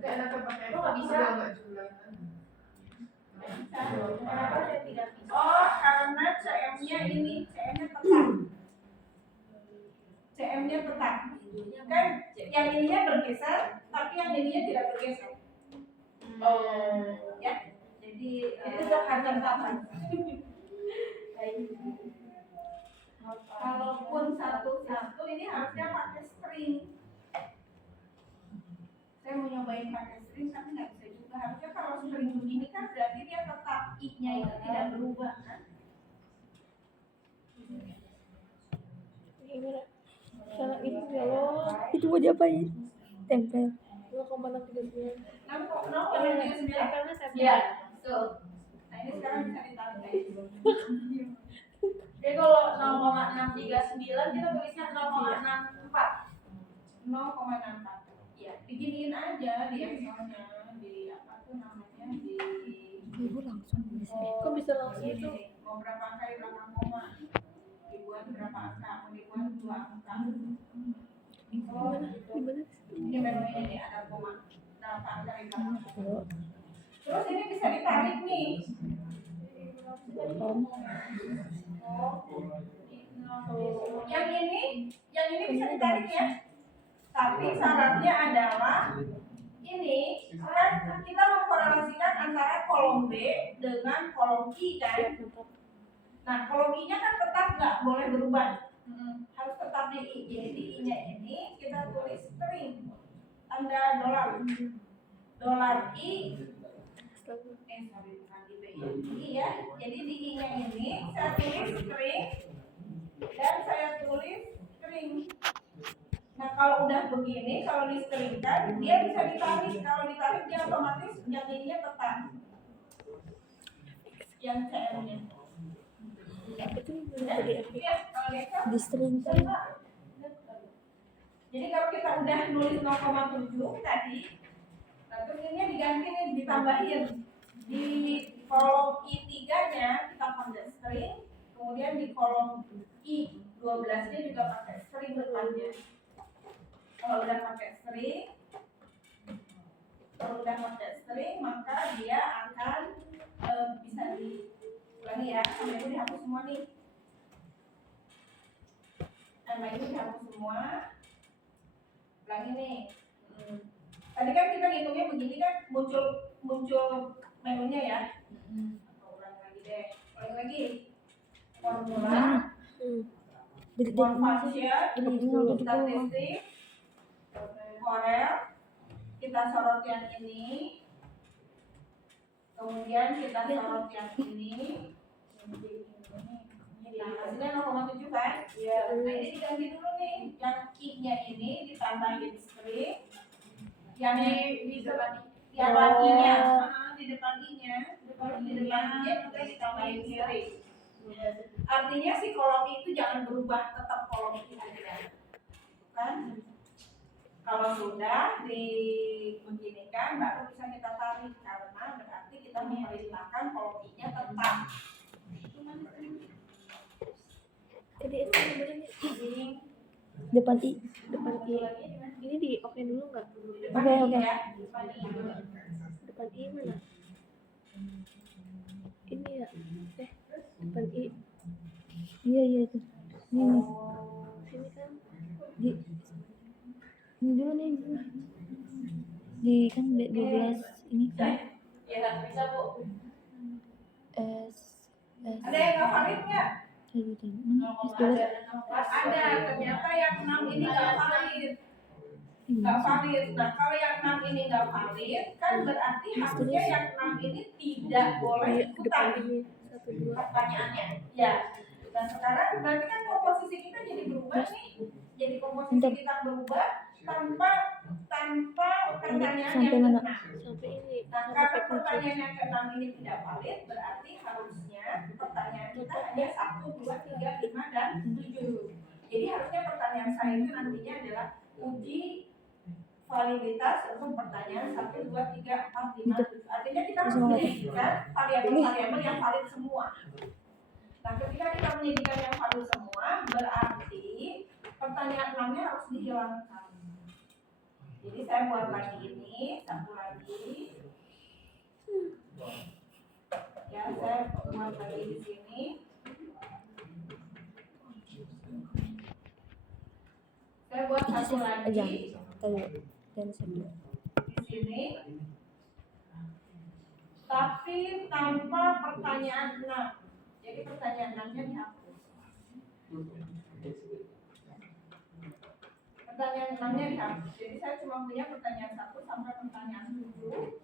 nggak bisa. Kenapa saya tidak bisa? Oh, karena CM-nya ini, CM-nya tetap. CM-nya tetap. Kan yang ininya bergeser, tapi yang ininya tidak bergeser. Ya. Jadi tetap harga sama. Kalaupun satu-satu ini harusnya pakai string. Saya mau nyobain pakai string tapi nggak bisa juga. Harusnya kalau string begini kan berarti dia tetap i-nya itu tidak berubah kan? Gimana? Cara ini kalau Itu mau diapain? Tempel. 0,639. 0,39. Tempelnya saya. Iya, betul. Nah ini sekarang bisa ditarik guys. Jadi kalau 0,639 kita tulisnya 0,64. 0,64. Ya, diginiin aja di Excelnya, di apa tuh namanya di. Ibu langsung bisa. Kok bisa langsung itu? Mau berapa angka di belakang koma? Dibuat berapa angka? Mau dibuat 2 angka? Gimana? Ini menunya nih ada koma. Berapa angka di belakang koma? Terus ini bisa ditarik nih. Yang ini bisa ditarik ya. Tapi syaratnya adalah ini kan kita mengkorelasikan antara kolom B dengan kolom I kan. Nah kolom I-nya kan tetap nggak boleh berubah, harus tetap di I. Jadi di I-nya ini kita tulis string tanda dolar I. I ya. Jadi di I-nya ini saya tulis string dan saya tulis string. Nah kalau udah begini, kalau di string kan dia bisa ditarik. Kalau ditarik dia otomatis yang ininya tetap. Yang CM-nya. Ya, kalau Di string. jadi kalau kita udah nulis 0,7 tadi, nah terus ini diganti nih, ditambahin di kolom I3-nya kita pakai string, kemudian di kolom I12-nya juga pakai string depannya. Kalau udah pakai string, maka dia akan bisa diulangi ya. Sampai ini dihapus semua nih. Sampai ini dihapus semua. Ulangi nih. Tadi kan kita ngitungnya begini kan muncul menunya ya. Ulangi lagi deh. Ulangi lagi. Formula. Function. Statistik. Corel. Kita sorot yang ini. Kemudian kita sorot yang ini. Nah, hasilnya 0,7 kan? Iya. Nah, ini diganti dulu nih. Yang I-nya ini ditambahin string. Yang di depan I-nya, di depan I-nya juga ditambahin string. Artinya si kolom itu jangan berubah, tetap kolom itu aja. Kan? Kalau sudah dibeginikan baru bisa kita tarik karena berarti kita memerintahkan kolom I-nya tetap. Jadi itu sebenarnya Depan I. ini di oke dulu nggak? Oke. Ya. Depan I mana? Ini ya. Depan I. Iya itu. Ini. Sini kan. Ini dulu nih. Di kan 12 ini kan. Ya, bisa Bu. Ada yang nggak valid nggak? Ada, ternyata yang 6 ini nggak valid. Nah kalau yang 6 ini nggak valid, kan berarti harusnya yang 6 ini tidak boleh ikutan pertanyaannya. Ya. Dan sekarang berarti kan komposisi kita jadi berubah nih. Jadi komposisi kita berubah tanpa pertanyaan yang ke-6. Sampai ini. Nah karena pertanyaan yang ke-6 ini tidak valid, berarti harusnya pertanyaan kita hanya 1, 2, 3, 5, dan 7. Jadi harusnya pertanyaan saya itu nantinya adalah uji validitas untuk pertanyaan 1, 2, 3, 4, 5, 7. Artinya kita harus menjadikan variabel-variabel yang valid semua. Nah ketika kita menjadikan yang valid semua, berarti pertanyaan 6-nya harus dihilangkan. Jadi saya buat lagi ini, satu lagi. Ya, saya buat lagi di sini. Saya buat satu lagi Dan satu. di sini. Tapi tanpa pertanyaan 6. Jadi pertanyaan 6-nya dihapus. Pertanyaan 6-nya dihapus. Jadi saya cuma punya pertanyaan 1 sampai pertanyaan 7.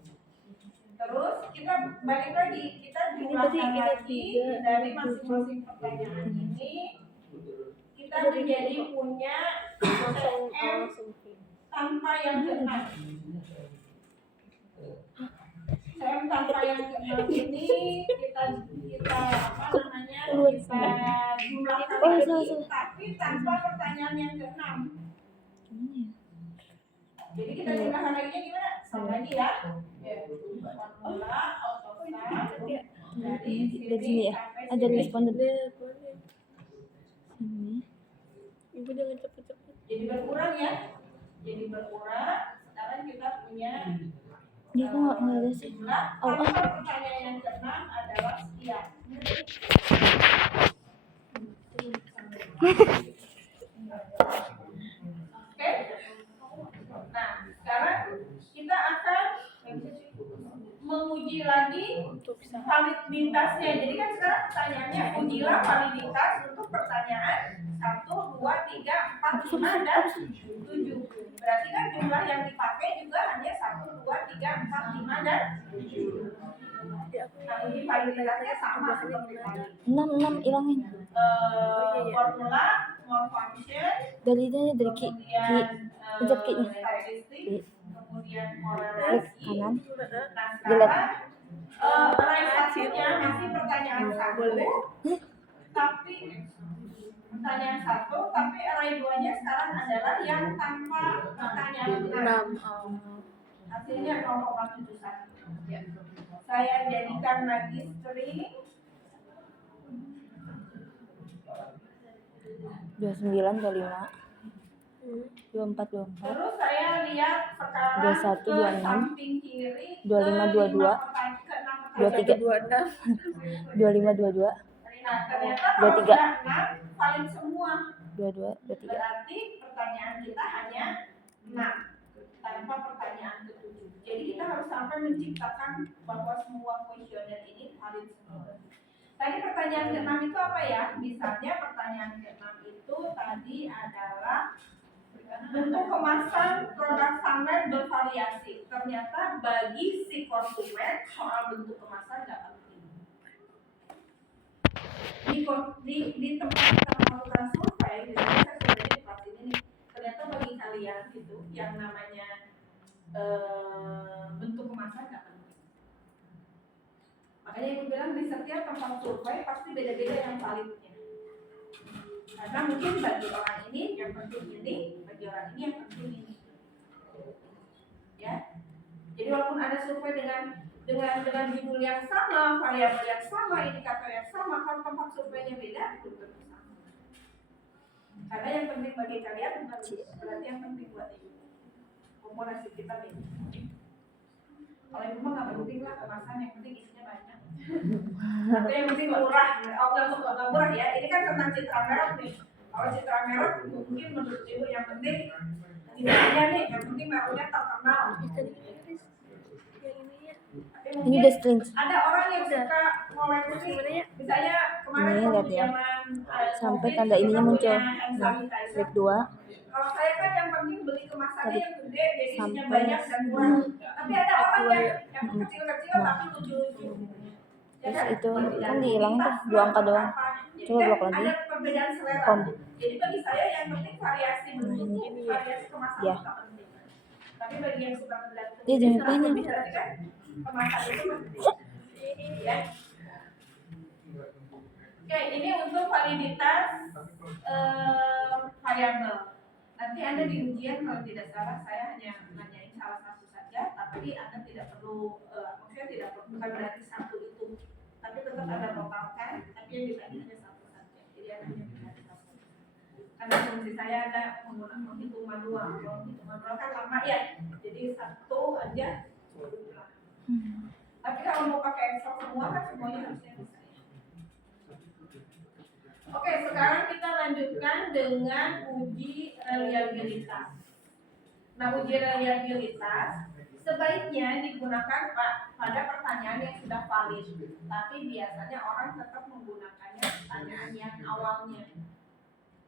Terus kita balik lagi, kita jumlahkan lagi dari masing-masing pertanyaan ini. Kita menjadi punya CM tanpa yang ke-6. CM tanpa yang ke-6 ini kita apa namanya, kita jumlahkan lagi, tapi tanpa pertanyaan yang ke-6. Jadi kita jumlahkan lagi gimana? Sama lagi ya. Formula autosum dari sini ya. Ada responden. Ibu jangan cepet-cepet. Jadi berkurang ya. Jadi berkurang. Sekarang kita punya Dia kok nggak ada sih. jumlah tanpa pertanyaan yang ke-6 adalah sekian. Oke. Nah, sekarang kita akan menguji lagi validitasnya. Jadi kan sekarang pertanyaannya ujilah validitas untuk pertanyaan 1, 2, 3, 4, 5, dan 7. Berarti kan jumlah yang dipakai juga hanya 1, 2, 3, 4, 5, dan 7. Nah, uji validitasnya sama seperti tadi. 6 ilangin. Formula, more function, Dari ki. Pencet ki-nya. statistik, kemudian Klik korelasi. kanan. Nah, Jelek. sekarang array satunya masih pertanyaan 1, tapi pertanyaan 1, tapi array 2-nya sekarang adalah yang tanpa pertanyaan 6. Hasilnya 0,71. Ya. Saya jadikan lagi string 29, 25, 24, 24. Terus saya lihat sekarang 21, ke 26, samping kiri 25, 22, 23, 25, 22, Nah, ternyata kalau 23. sudah 6 valid semua. 22, 23. Berarti pertanyaan kita hanya 6 tanpa pertanyaan ke-7. Jadi kita harus sampai menciptakan bahwa semua kuesioner ini valid semua. Tadi pertanyaan ke-6 itu apa ya? Misalnya pertanyaan ke-6 itu tadi adalah bentuk kemasan produk standar bervariasi. Ternyata bagi si konsumen soal bentuk kemasan nggak penting. Di tempat kita melakukan survei, misalnya saya sebenarnya di kelas ini nih, ternyata bagi kalian gitu yang namanya bentuk kemasan nggak penting. Makanya ibu bilang di setiap tempat survei pasti beda-beda yang validnya. Karena mungkin bagi orang ini yang penting ini, bagi orang ini yang penting ini. Ya. Jadi walaupun ada survei dengan judul yang sama, variabel yang sama, indikator yang sama, kalau tempat surveinya beda, belum tentu sama. Karena yang penting bagi kalian bukan berarti yang penting buat ibu. Komponasi kita beda. Kalau ibu mah nggak penting lah kemasan, yang penting isinya banyak. Atau yang penting murah, nggak murah ya. Ini kan tentang citra merek nih. Kalau citra merek mungkin menurut ibu yang penting nilainya nih, yang penting mereknya terkenal. Ini udah string. Ada orang yang suka koleksi, misalnya kemarin Ini lihat ya. zaman Sampai COVID, tanda ininya kita muncul. punya hand Nah, sanitizer. klik 2. Kalau saya kan yang penting beli kemasannya yang gede, jadi isinya Sampai banyak dan murah. Tapi ada orang yang kecil-kecil tapi lucu-lucu. Ya Terus kan? itu Dan kan dihilangin tuh 2 angka doang. Jadi Coba kan blok lagi. ada perbedaan selera. Kom. Jadi bagi saya yang penting variasi bentuk, variasi kemasan Ya. itu penting. Tapi bagi yang suka melihat Dia jangan tanya. berarti kan kemasan itu penting. Ya. Oke, ini untuk validitas variabel. Nanti Anda di ujian kalau tidak salah saya hanya nanyain salah satu saja, tapi Anda tidak perlu, maksudnya tidak perlu, bukan berarti satu itu, tapi tetap ada totalkan, tapi yang ditanya hanya satu saja. Jadi Anda hanya mencari satu. Karena fungsi saya ada menghitung manual, kalau menghitung manual kan lama ya. Jadi satu aja. Tapi kalau mau pakai Excel semua kan semuanya harusnya bisa. Oke, sekarang kita lanjutkan dengan uji reliabilitas. Nah, uji reliabilitas sebaiknya digunakan pada pertanyaan yang sudah valid. Tapi biasanya orang tetap menggunakannya pertanyaan yang awalnya.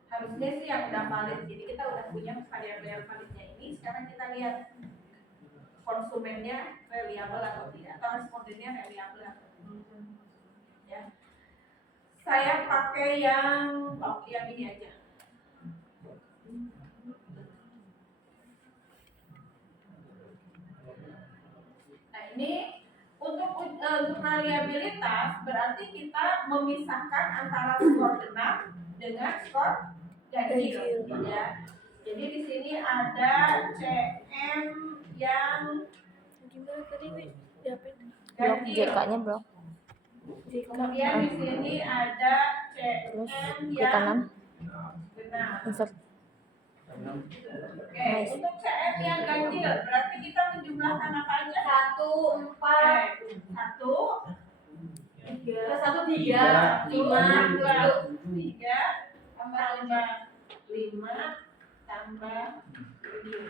Harusnya sih yang udah valid. Jadi kita udah punya variabel validnya ini. Sekarang kita lihat konsumennya reliable atau tidak, atau respondennya reliable atau tidak. Ya. Saya pakai yang ini aja. Nah, ini untuk reliabilitas berarti kita memisahkan antara skor genap dengan skor ganjil, ya. Jadi di sini ada CM yang Gimana tadi nih? Diapain? Blok ganjil. JK-nya blok. Kemudian di sini ada Terus CM klik yang kanan, genap. insert. Oke, untuk CM yang ganjil berarti kita menjumlahkan apa aja? 1, 4, 1, 1, 3, 5, 3, tambah 5, tambah 7.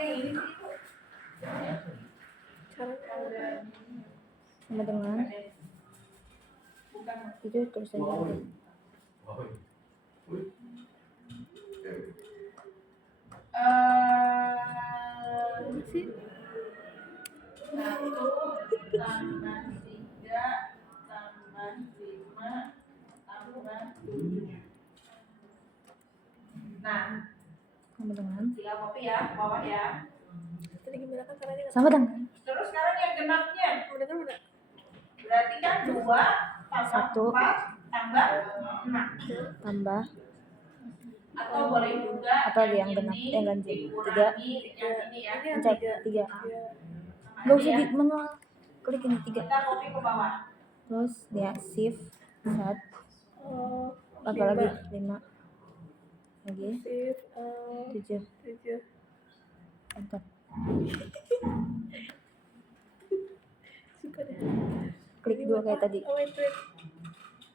Ini sih Bu. Sekarang Sama dengan Bukan. itu tulisannya. sih 1 tambah 3 tambah 5 tambah 7. Nah, Sama dengan tinggal copy ya, bawah ya. tadi gimana kan caranya? sama dengan Terus sekarang yang genapnya Udah kan udah. berarti kan 2 tambah 1 4 tambah 6. tambah Atau boleh juga apa lagi yang genap, yang ganjil? 3. dikurangi yang ini ya. Ini yang Pencet 3. Iya. Sama Gak aja usah ya. di manual, klik ini 3. Kita copy ke bawah. Terus ya shift set Oh, apa lagi 5 lagi shift 7 7. enter. Suka deh. Klik 2 kayak tadi. Oh, wait.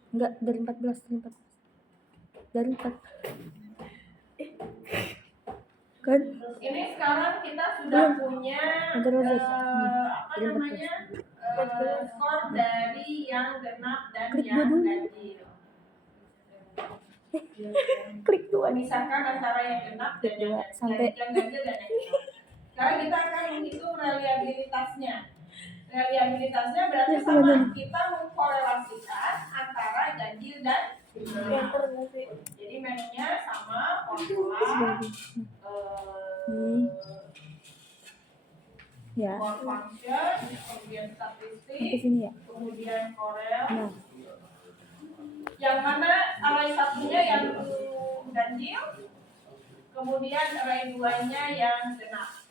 Enggak, dari 14 dari 4 kan Ini sekarang kita sudah punya Ada lagi. apa Jadi namanya skor dari yang genap dan Klik yang dua dulu. ganjil. klik 2 nih Misalkan antara yang genap dan Klik dua, sampai- yang ganjil dan yang genap. Sekarang kita akan menghitung reliabilitasnya. Reliabilitasnya berarti Ya, sama kemudian. kita mengkorelasikan antara ganjil dan genap. Enter nggak sih? Jadi menunya sama formula ini ya for function, kemudian sampai statistik, sini ya. kemudian Corel. Nah, Yang mana array satunya yang ganjil, kemudian array duanya yang genap.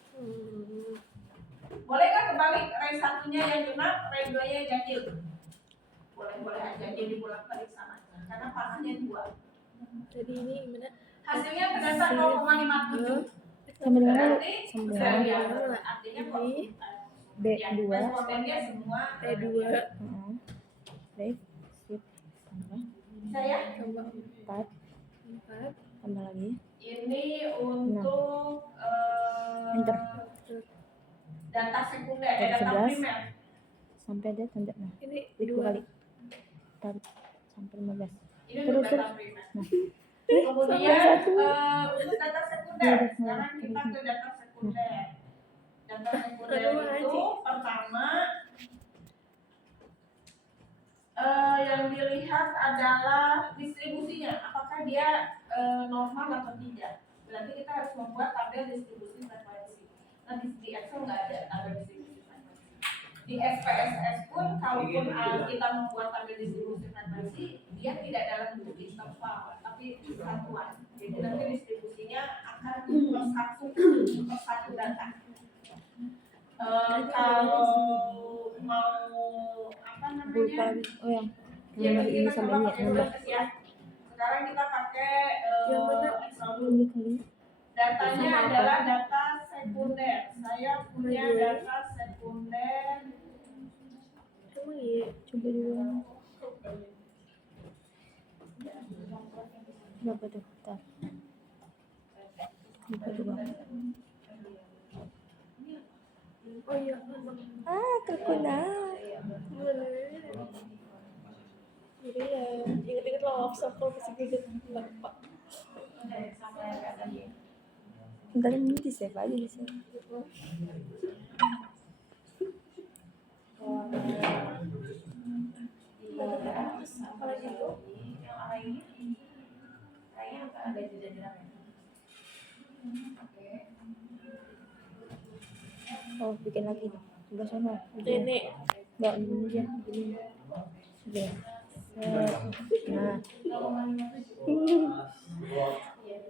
Boleh nggak kebalik, array satunya yang genap, array duanya yang ganjil? Boleh aja, jadi bolak-balik sama aja. Karena panahnya 2. Jadi ini gimana? Hasilnya ternyata 0,57. sama dengan dulu Berarti sama dengan reliable. Artinya Ini B2 respondennya semua E2 baik shift tambah Saya tambah 4 4. tambah lagi ini untuk Enter. data sekunder, data 11. primer. sampai ada tanda nah Ini klik 2 2 kali tarik sampai 15 Ini Terus, untuk data primer. nah Kemudian satu. untuk data sekunder, sekarang kita ke data sekunder. Data sekunder itu pertama yang dilihat adalah distribusinya, apakah dia normal atau tidak. Berarti kita harus membuat tabel distribusi frekuensi. Nah di Excel nggak ada tabel distribusi frekuensi. Di SPSS pun, kalaupun kita membuat tabel distribusi frekuensi, dia tidak dalam bentuk interval, tapi satuan. Jadi nanti distribusinya akan per satu data. Kalau mau apa lupa namanya? lagi oh yang Ya, nomor ini kita sama coba ini pakai nambah Excel ya. Sekarang kita pakai Yang mana? Excel dulu. ini kali Datanya adalah data sekunder. Saya punya data sekunder. Emang iya. Coba dulu. Berapa tuh? Bentar. Lupa juga. Oh iya, emang Terkena. boleh. Jadi ya, inget-inget lo off circle pasti gue lupa. Bentar ini di save aja di save. Apalagi itu? Oh, bikin lagi. Sebelah sana. Nenek. Enggak, ini aja. Begini. Sudah. Nah.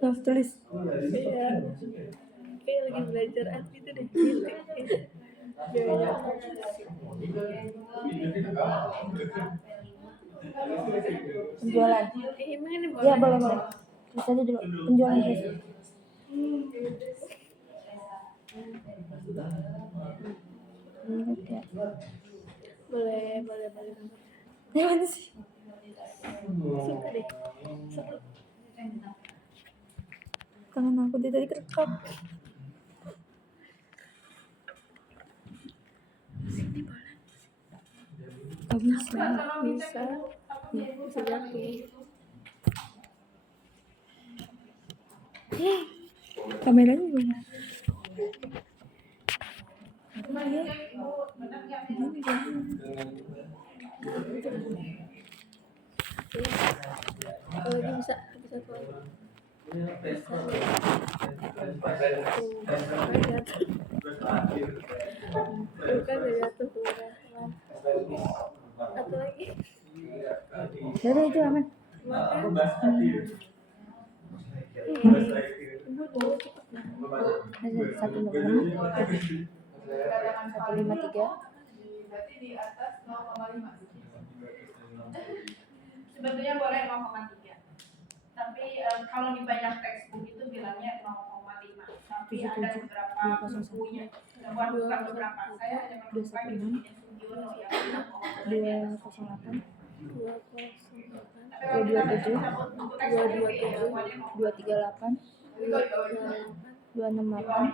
Nah, tulis. Iya. Kayak lagi belajar arti itu deh. Titik. Ya. Penjualan. Gimana nih, Ya, boleh. Tulis aja dulu. Penjualan terus. Ingat ya. Boleh. Gimana sih? Suka deh. Seru. Tangan aku dari tadi kerekam. Sini boleh. Gak bisa. Bisa. Ya, bisa jatuh. Kameranya gimana? Kalau lagi bisa kalau bukan dari jatuh atau lagi Udah itu aman. Ada 153. Sebetulnya boleh 0,3. Tapi kalau di banyak textbook itu bilangnya 0,5. Tapi ada beberapa bukunya, bukan beberapa. Saya hanya menemukan di bukunya Sugiono yang 0,3. 207, 238, 268, 268,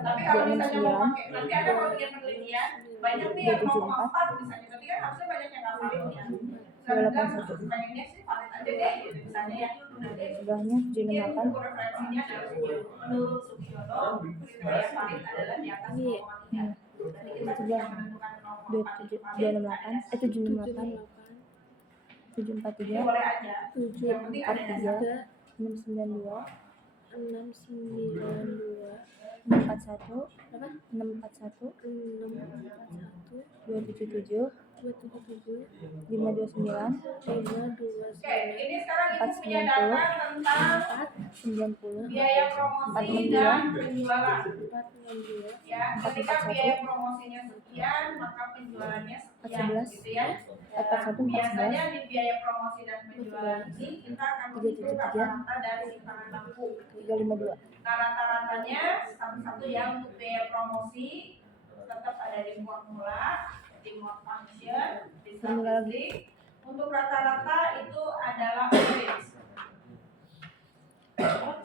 Tapi kalau misalnya mau pakai, nanti ada kalau bikin penelitian, banyak nih yang 0,4 misalnya. Berarti kan harusnya banyak yang nggak valid ya. Pengennya sih valid aja deh, gitu misalnya ya. sebelahnya 768, Referensinya adalah menurut Sugiono, kriteria valid adalah di atas 0,3. Jadi kita sebelah menentukan 268, 768, 743, boleh aja. 743, 692, 692 641, apa 641, 641 277, 277 529, 529 Oke, ini sekarang ibu punya data tentang 90, biaya promosi dan penjualan. 462 Ya, ketika biaya promosinya sekian, maka penjualannya sekian, 14, gitu ya. 41, 14, Biasanya di biaya promosi dan penjualan ini kita akan menghitung 373, rata-rata dari simpangan lampu. 352, Nah, rata-ratanya satu-satu ya untuk biaya promosi tetap ada di formula, di mode function, di statistik. Untuk rata-rata itu adalah average.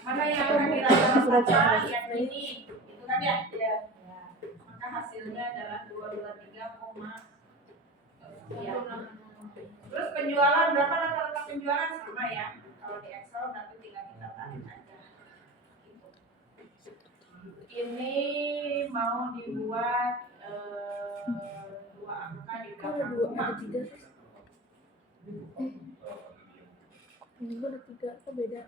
Mana yang akan dirata-ratakan yang ini, itu kan ya? Maka hasilnya adalah 223, sekian. Terus penjualan, berapa rata-rata penjualan sama ya? Kalau di Excel nanti tinggal kita tarik aja. Gitu. Ini mau dibuat 2 angka di belakang rumah. ada 3 sih ini ada 3 apa beda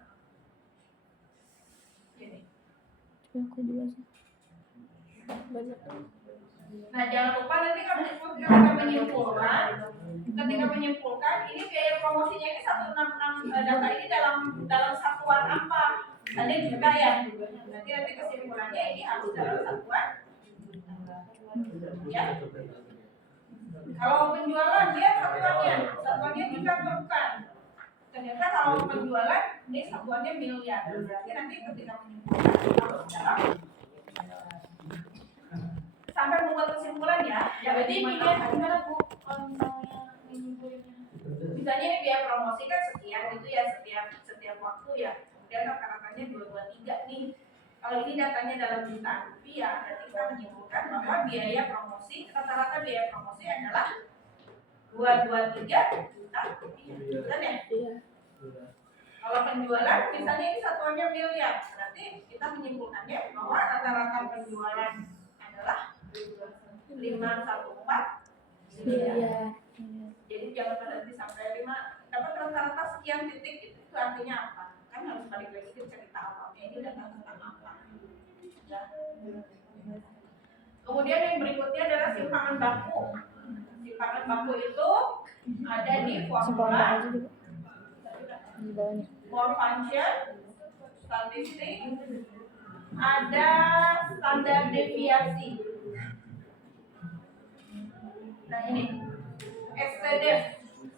Gini. coba aku dulu sih. banyak kan Nah, jangan lupa nanti ketika menyimpulkan ini biaya promosinya ini 166 data ini dalam satuan apa? Tadi juga ya. Nanti kesimpulannya ini harus dalam satuan. Ya. Kalau penjualan dia satuannya juga atau bukan? Ternyata kalau penjualan ini satuannya miliar. Berarti nanti ketika menyimpulkan sampai membuat kesimpulan ya. Jadi gimana Bu kalau misalnya menyimpulinnya? Misalnya ini biaya promosi kan sekian gitu ya setiap waktu ya. Kemudian rata-ratanya 223 nih. Kalau ini datanya dalam jutaan rupiah, berarti kita menyimpulkan bahwa biaya promosi rata-rata biaya promosi adalah 223 juta rupiah. Kan ya? Iya. Kalau penjualan misalnya ini satuannya miliar, berarti kita menyimpulkannya bahwa rata-rata penjualan adalah 514 miliar. Iya. Jadi jangan berhenti sampai 5 dapat rata-rata sekian titik gitu. Itu artinya apa? Kan harus balik lagi ke cerita awalnya ini data tentang apa. Ya. Kemudian yang berikutnya adalah simpangan baku. Simpangan baku itu ada di formula aja juga di bawahnya. more function, statistik, ada standar deviasi. Nah ini STDF,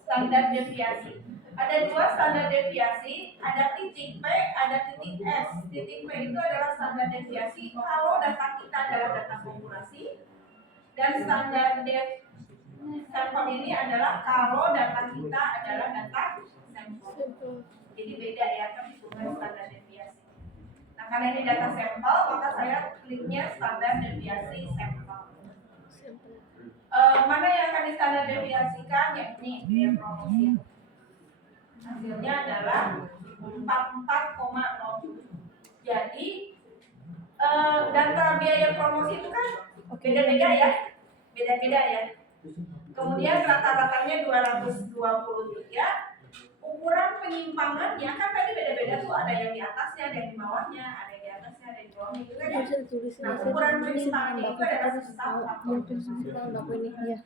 standar deviasi. Ada dua standar deviasi, ada titik P, ada titik S. Titik P itu adalah standar deviasi kalau data kita adalah data populasi, dan standar dev sampel ini adalah kalau data kita adalah data sampel. Jadi beda ya perhitungan standar deviasi. Nah karena ini data sampel, maka saya kliknya standar deviasi sampel. Mana yang akan di standar deviasikan? Ya ini biaya promosi. Hasilnya adalah 44,07. Jadi data biaya promosi itu kan beda-beda ya, beda-beda ya. Kemudian rata-ratanya 223. Ukuran penyimpangannya kan tadi beda-beda tuh, ada yang di atasnya, ada yang di bawahnya, ada yang di atasnya, ada yang di bawahnya itu kan ya. Bisa ditulis Nah, ukuran penyimpangannya itu adalah sesama. simpangan baku ini. Iya.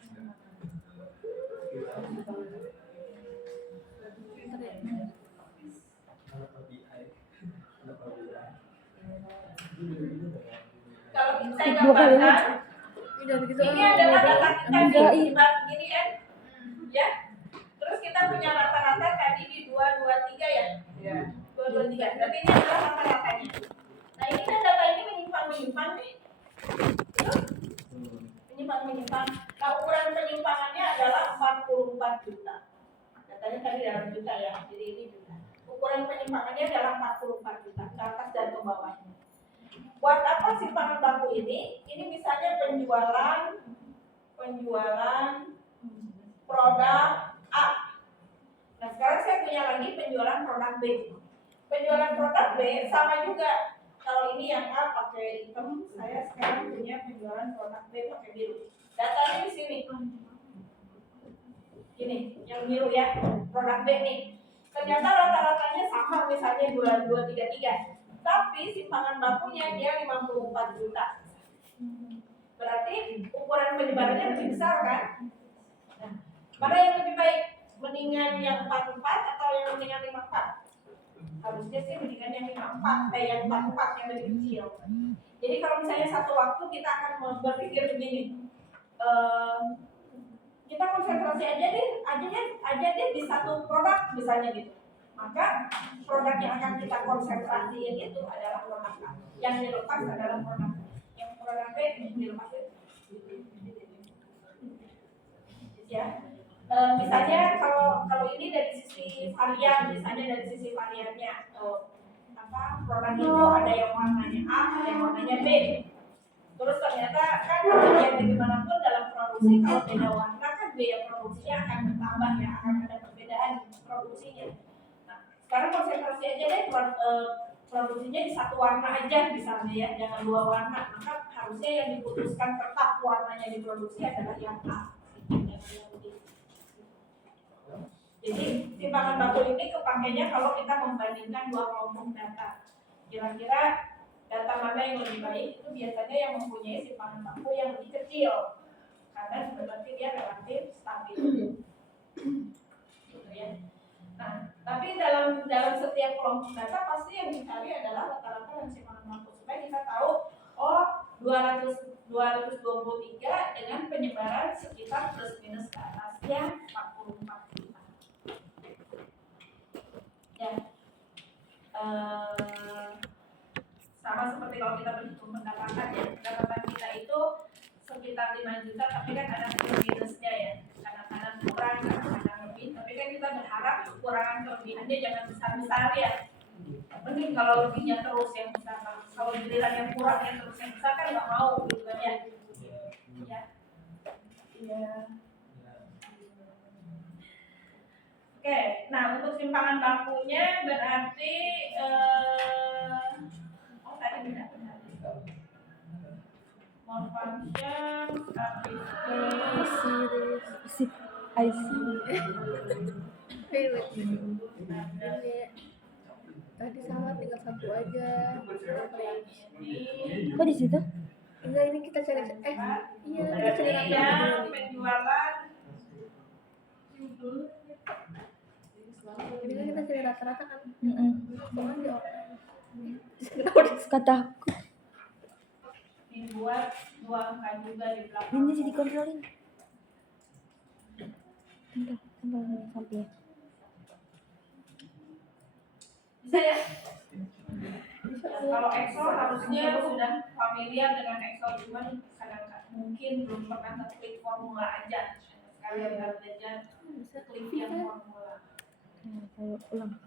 Kalau saya gambarkan, ini adalah data kita di gini kan, ya. Terus kita punya rata-rata tadi di 223 ya. 223. Berarti ini adalah rata-ratanya. Nah ini kan data ini menyimpang nih. Menyimpang. Nah ukuran penyimpangannya adalah 44 juta. Datanya tadi dalam juta ya. Jadi ini juta. Ukuran penyimpangannya adalah 44 juta ke atas dan ke bawahnya. Buat apa simpangan baku ini? Ini misalnya penjualan produk A. Nah sekarang saya punya lagi penjualan produk B. Penjualan produk B sama juga. Kalau ini yang A pakai hitam, saya sekarang punya penjualan produk B pakai biru. Datanya di sini. Ini yang biru ya, produk B nih. Ternyata rata-ratanya sama, misalnya 2233. Tapi simpangan bakunya dia 54 juta. Berarti ukuran penyebarannya lebih besar kan? Nah, mana yang lebih baik? Mendingan yang 44 atau yang mendingan 54? Harusnya sih mendingan yang 54, yang 44 yang lebih kecil. Jadi kalau misalnya satu waktu kita akan berpikir begini, kita konsentrasi aja deh di satu produk misalnya gitu. Maka produk yang akan kita konsentrasiin itu adalah produk A. Yang dilepas adalah produk A. Yang produk B dilepas itu. Ya. Misalnya kalau ini dari sisi varian, misalnya dari sisi variannya produk itu ada yang warnanya A, ada yang warnanya B. Terus ternyata kan yang bagaimanapun dalam produksi kalau beda warna kan biaya produksinya akan bertambah ya, akan ada perbedaan produksinya. Nah, sekarang konsentrasi aja deh produksinya di satu warna aja misalnya ya, jangan dua warna. Maka harusnya yang diputuskan tetap warnanya diproduksi adalah yang A. Jadi simpangan baku ini kepakainya kalau kita membandingkan dua kelompok data. Kira-kira data mana yang lebih baik? Itu biasanya yang mempunyai simpangan baku yang lebih kecil, karena berarti dia relatif stabil. Gitu ya. Nah, tapi dalam setiap kelompok data pasti yang dicari adalah rata-rata dan simpangan baku supaya kita tahu 223 dengan penyebaran sekitar plus minus ke atasnya 44 juta. Ya. sama seperti kalau kita berhitung pendapatan ya, pendapatan kita itu sekitar 5 juta, tapi kan ada plus minusnya ya, kadang-kadang kurang, kadang-kadang lebih, tapi kan kita berharap kekurangan kelebihannya jangan besar-besar ya. Mending kalau lebihnya terus yang besar, kalau giliran yang kurangnya terus yang besar kan nggak mau gitu kan ya. Ya. Iya. Oke, nah untuk simpangan bakunya berarti oh tadi benar. More function, I see. Tadi salah tinggal satu aja. Kok di situ? Enggak, ini kita cari iya kita cari berarti yang penjualan Ini kan kita cari rata-rata kan. Soalnya di orang. Kataku. dibuat 2 angka juga di belakang. Ini sih dikontrolin. Bentar, sampai ya. Bisa ya? Kalau Excel harusnya sudah familiar dengan Excel, cuman kadang-kadang mungkin belum pernah klik formula aja. Sekalian belajar klik yang formula. Ayo ulang.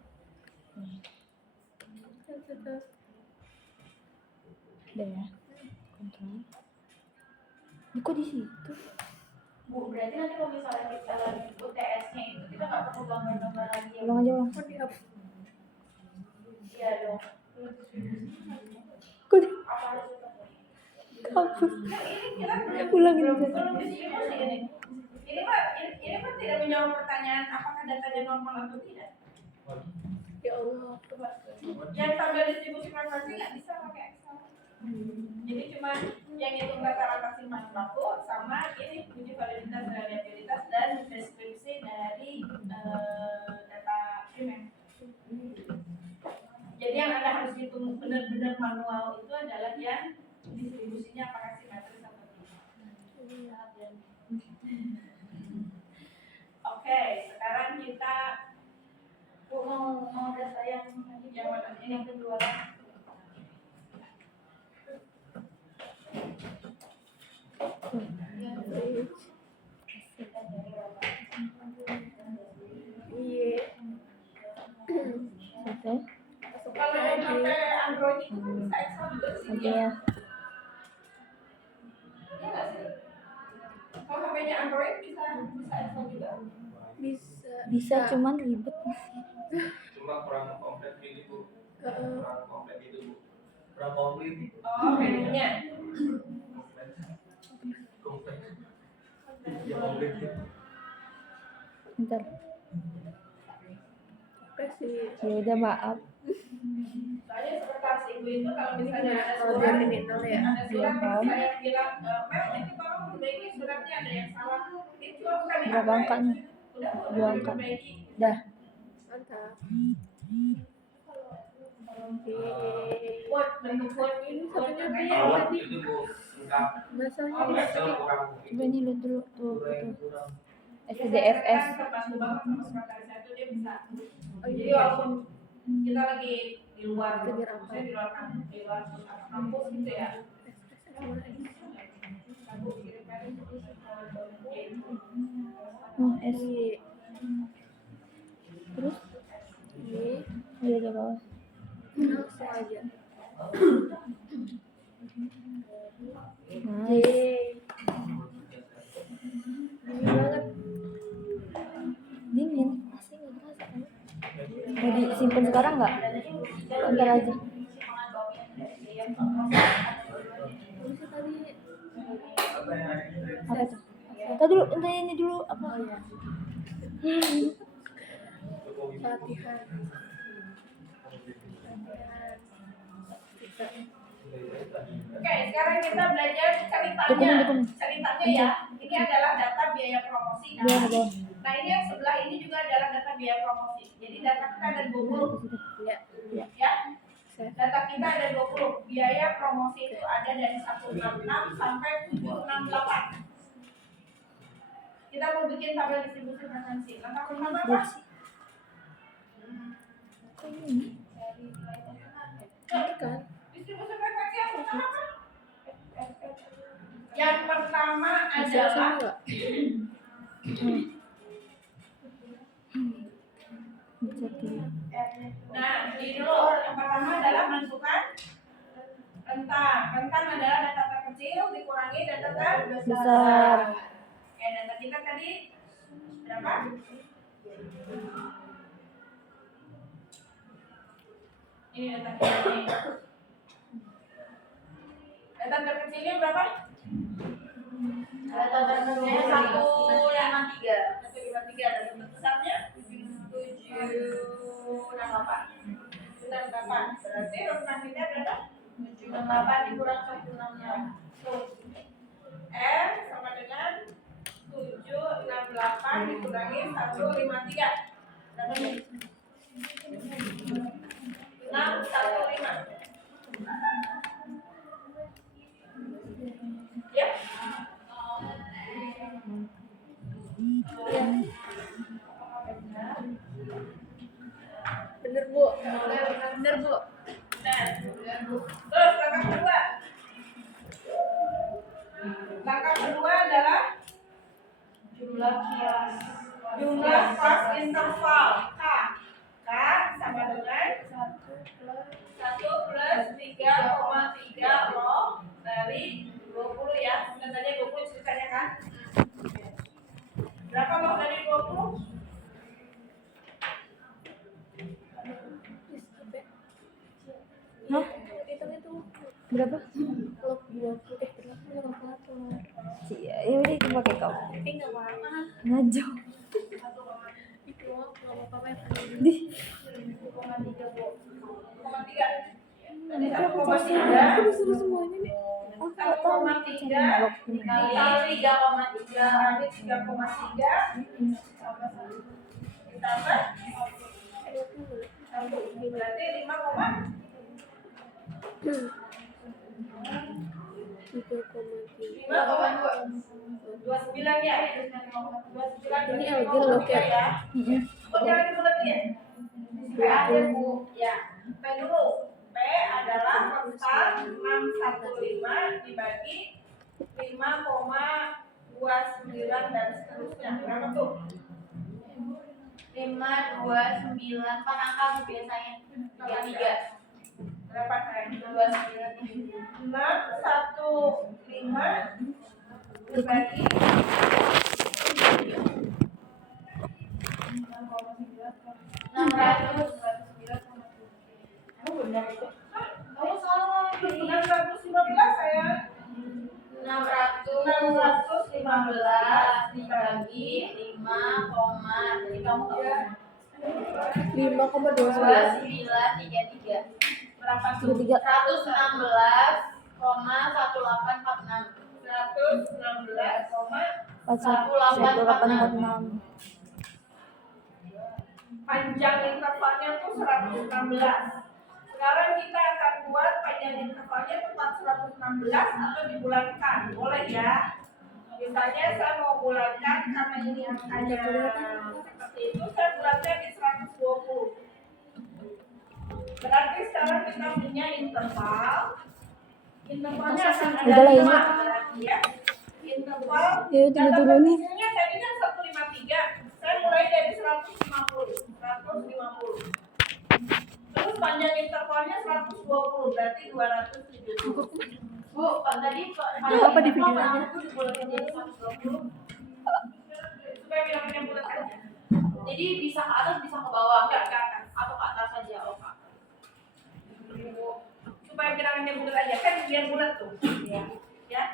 Udah ya. Kontrol. Ini kok di situ? Bu, berarti nanti kalau misalnya kita lagi UTS-nya itu kita nggak perlu gambar-gambar lagi. Ulang aja ulang. Iya dong. Kok di Apa harus hapus? kita Ulangin aja. belum distribusi ini. Ini Pak tidak menjawab pertanyaan apakah datanya normal atau tidak. Ya Allah, coba. Yang tabel distribusi frekuensi nggak bisa pakai Excel. Jadi cuma yang hitung rata-rata simpan baku sama ini uji validitas reliabilitas dan deskripsi dari data primer. Jadi yang Anda harus hitung benar-benar manual itu adalah yang distribusinya apakah simetris atau tidak. Oke, sekarang kita mau data yang mana? Ini yang kedua. Iya. Oke. Kalau yang pakai Android itu kan bisa Excel juga sih. Oke ya. Iya nggak sih? Kalau HP-nya Android bisa Excel juga. Bisa cuman ribet. Cuma kurang komplit ini Bu. Kurang komplit itu Bu. Kurang komplit. Oh, menunya. Komplit. Ya komplit. Bentar. Apa sih? Ya udah maaf. Soalnya sekretaris ibu itu kalau misalnya ada Kalau surat, dia minimal ya. ada surat Iya, saya bilang, Mel ini tolong perbaiki suratnya ada yang salah. Itu bukan yang Berapa angkanya? Udah, 2 angka. diperbaiki. Dah. Mantap. Word, bentuk word Ini word satunya yang apa ya? kayak Kalau itu Bu lengkap. Bahasanya Kalau Excel kurang. Coba ini lihat dulu tuh. Kurang. SDFS. terbantu banget sama sekretaris saya itu dia bisa. Oh, Jadi iya. walaupun kita lagi di luar, Kejar apa? maksudnya di luar kampus gitu ya. Aku kirimkan Oh, S. Iya. Terus Iya. udah di bawah. Langsung aja. Nice. Yeay. Dingin banget. Dingin. Asli nggak berasa kan? Mau disimpan sekarang nggak? Ntar aja. Bisa tadi Apa tuh? Ntar dulu, ntar ini dulu apa? latihan. Oke, sekarang kita belajar ceritanya. Dokumen. Ceritanya ya, ini adalah data biaya promosi. Nah, Bawah, bawah. nah ini yang sebelah ini juga adalah data biaya promosi. Jadi data kita ada 20. Ya. Ya. Data kita ada 20. Biaya promosi itu ada dari 166 sampai 768. Kita mau bikin tabel distribusi frekuensi. Langkah pertama apa? Kok ini? Kan? Distribusi frekuensi yang pertama apa? Yang pertama Masih adalah sama nggak? Bisa dilihat. nah, ini dulu yang pertama adalah menentukan rentang. Rentang adalah data terkecil dikurangi data Besar. Ya, data kita tadi berapa? Ini data kita nih. Data terkecilnya berapa? Data terkecilnya 153. 153. Data terbesarnya 768. 768. Berarti rentang kita berapa? 768 dikurang 166. R sama dengan 768 dikurangi 153. Berapa nih? 615. Ya? Bener Bu. Bener, Bu. Terus langkah kedua. Langkah kedua adalah Jumlah kias. jumlah kelas interval K. K sama dengan 1 plus 3,3 log dari 20 ya. Katanya 20 ceritanya kan? Berapa log dari 20? Hah? Hitung itu. Berapa? Log 20 berapa log kalkulator? Cia, ya udah itu pakai kau. Tapi nggak apa-apa. Ngajo. Itu nggak apa-apa yang tadi. Di. 1,3. Tadi Berapa 1,3. Aku disuruh semuanya nih. Aku nggak tahu. 1,3 Dikali 3,3. kali 3,3 ditambah 1 berarti 5,3. 29 ya. 29 Ini algil loh, ya. Oh, jangan dibuletin ya. P aja Bu. Ya. P dulu. P adalah rentang 615 dibagi 5,29 dan seterusnya. Berapa tuh? 529 4 angka Bu biasanya. 33. Berapa sayang? 29. 615 dibagi 600. Kamu salah. 615 sayang. 615 dibagi 5, jadi kamu nggak bisa. 5,29. 2933. Berapa tuh? 33. 116,1846. 116,1846. Panjang intervalnya tuh 116. Sekarang kita akan buat panjang intervalnya tepat 116 atau dibulatkan. Boleh ya? Misalnya saya mau bulatkan karena ini angkanya seperti itu, saya bulatnya di 120. Berarti sekarang kita punya interval. Intervalnya akan ada Udah lah, 5 ini. berarti ya. Interval Ya, udah turunin. terkecilnya tadi kan 153. Saya mulai dari 150. Terus panjang intervalnya 120, berarti 270. Bu, tadi Apa di videonya? aku dibulatin jadi 120. Supaya bilangnya bulat aja. Jadi bisa ke atas, bisa ke bawah, Enggak ke atas. atau ke atas saja, oh Kak. Supaya bilangnya bulat aja kan biar bulat tuh. Ya.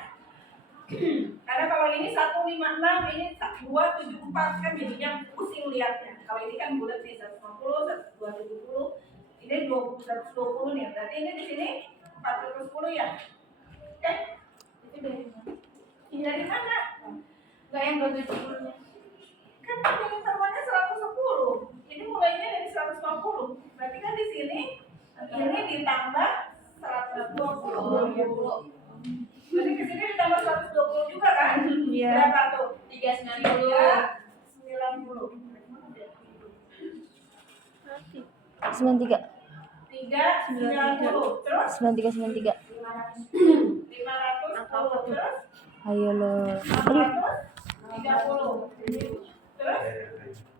Karena kalau ini 156, ini 274 kan jadinya pusing lihatnya. Kalau ini kan bulat nih 150, 270. Ini 120 nih. Berarti ini di sini 410 ya. Oke? Ini dari mana? Enggak yang 270-nya. Kan panjang intervalnya 110. Ini mulainya dari 150. Berarti kan di sini ini ditambah 120. Berarti ke sini ditambah 120 juga kan? Iya. Berapa tuh? 390. 90. 93. 390 390. Terus 9393. 510. Terus Ayo lo. 430. Terus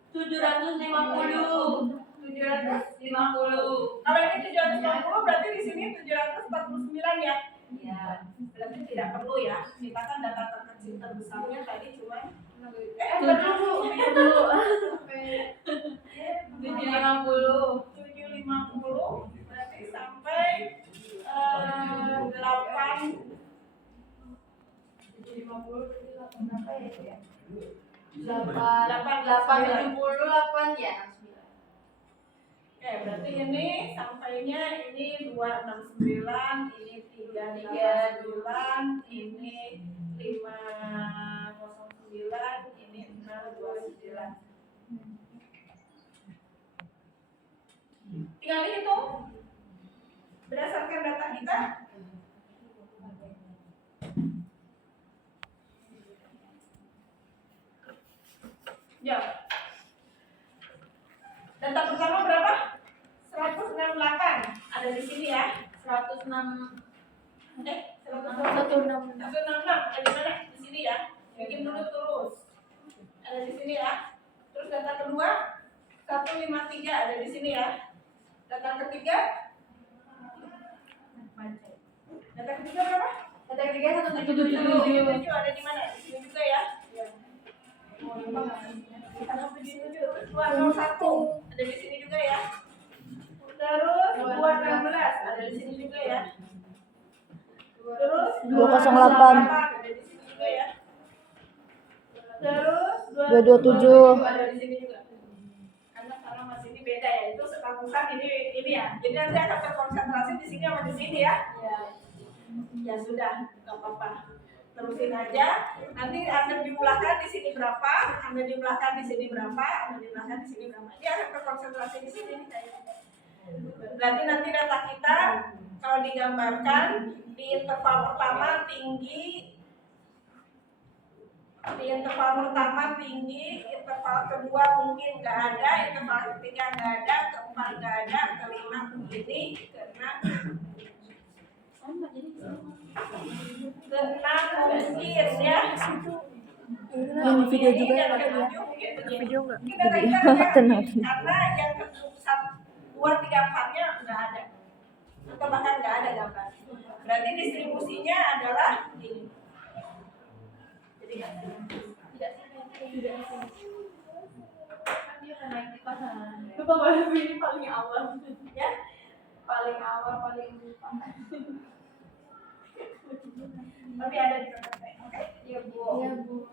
750. 750. Kalau ini 750 berarti di sini 749 ya? Iya. Berarti tidak perlu ya. Kita kan data terkecil terbesarnya tadi cuma 750. 750 berarti sampai 8 870 ya. Oke, berarti ini sampainya ini 269, ini 339, ini 509, ini 629. Tinggal dihitung berdasarkan data kita. Ya. Data pertama berapa? 168 ada di sini ya. 106. 166 166. ada di mana? Di sini ya. Bikin dulu terus. Ada di sini ya. Terus data kedua 153 ada di sini ya. Data ketiga berapa? Data ketiga 177. 177 ada di mana? Di sini juga ya. 201 ada di sini juga ya. Terus 216 ada di sini juga ya. Terus 208. ada di sini juga ya. Terus 227. ada di sini juga. Karena masih ini beda ya. Itu sekakusan ini ya. Jadi nanti akan terkonsentrasi di sini sama di sini ya. Ya sudah, nggak apa-apa. Terusin aja. Nanti Anda jumlahkan di sini berapa, Anda jumlahkan di sini berapa, Anda jumlahkan di sini berapa. Dia akan terkonsentrasi di sini nih kayaknya. Berarti nanti data kita kalau digambarkan di interval pertama tinggi, interval kedua mungkin nggak ada, interval ketiga nggak ada, keempat nggak ada, kelima begini, keenam mungkin ya. Yang video juga ya, Video enggak? Tenang. Karena yang ke 2, 3, 4-nya nggak ada. Atau bahkan nggak ada gambar. Berarti distribusinya adalah ini. Jadi Lupa bahas ini paling awal. ya, Paling awal, paling lupa. tapi ada di PPT. Oke? Iya, Bu. Iya, Bu.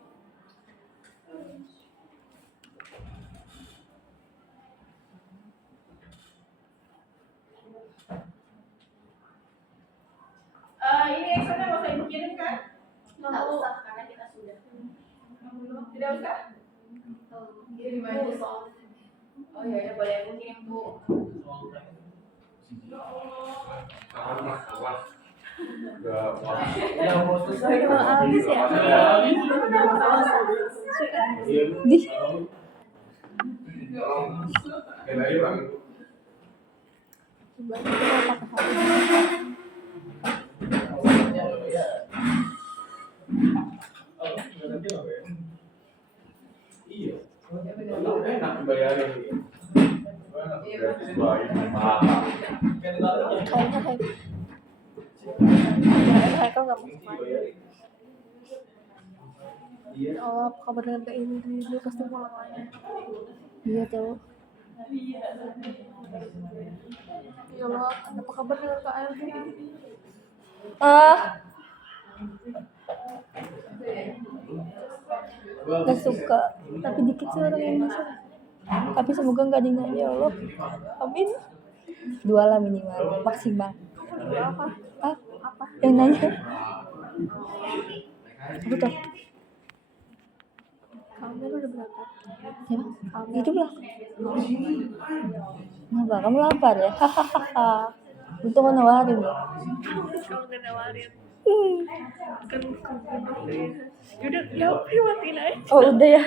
Ini Excelnya nggak usah ibu kirim kan? Nggak usah, karena kita sudah. Tidak usah? Kirim aja soalnya. Oh iya, ya boleh aku kirim, Bu. Habis ya. Di. Coba kita pakai Iya. Enak dibayarin. kayaknya Haikal nggak mau main. Ya Allah, apa kabar dengan Kak Indri? Dia pasti pulang lagi. Iya tahu. Ya Allah, apa kabar dengan Kak Indri? Gak suka, tapi dikit sih orang Indonesia. Tapi semoga nggak dingin ya Allah. Amin. 2 lah minimal, maksimal. 2 apa? Apa? Yang nanya? Betul. Kamu udah berapa? Siapa? Itu belum. Kenapa? Kamu lapar ya? Hahaha. Untung mau nawarin ya. Kalau nggak nawarin kan kebun. Yaudah, ya matiin aja. Oh udah ya.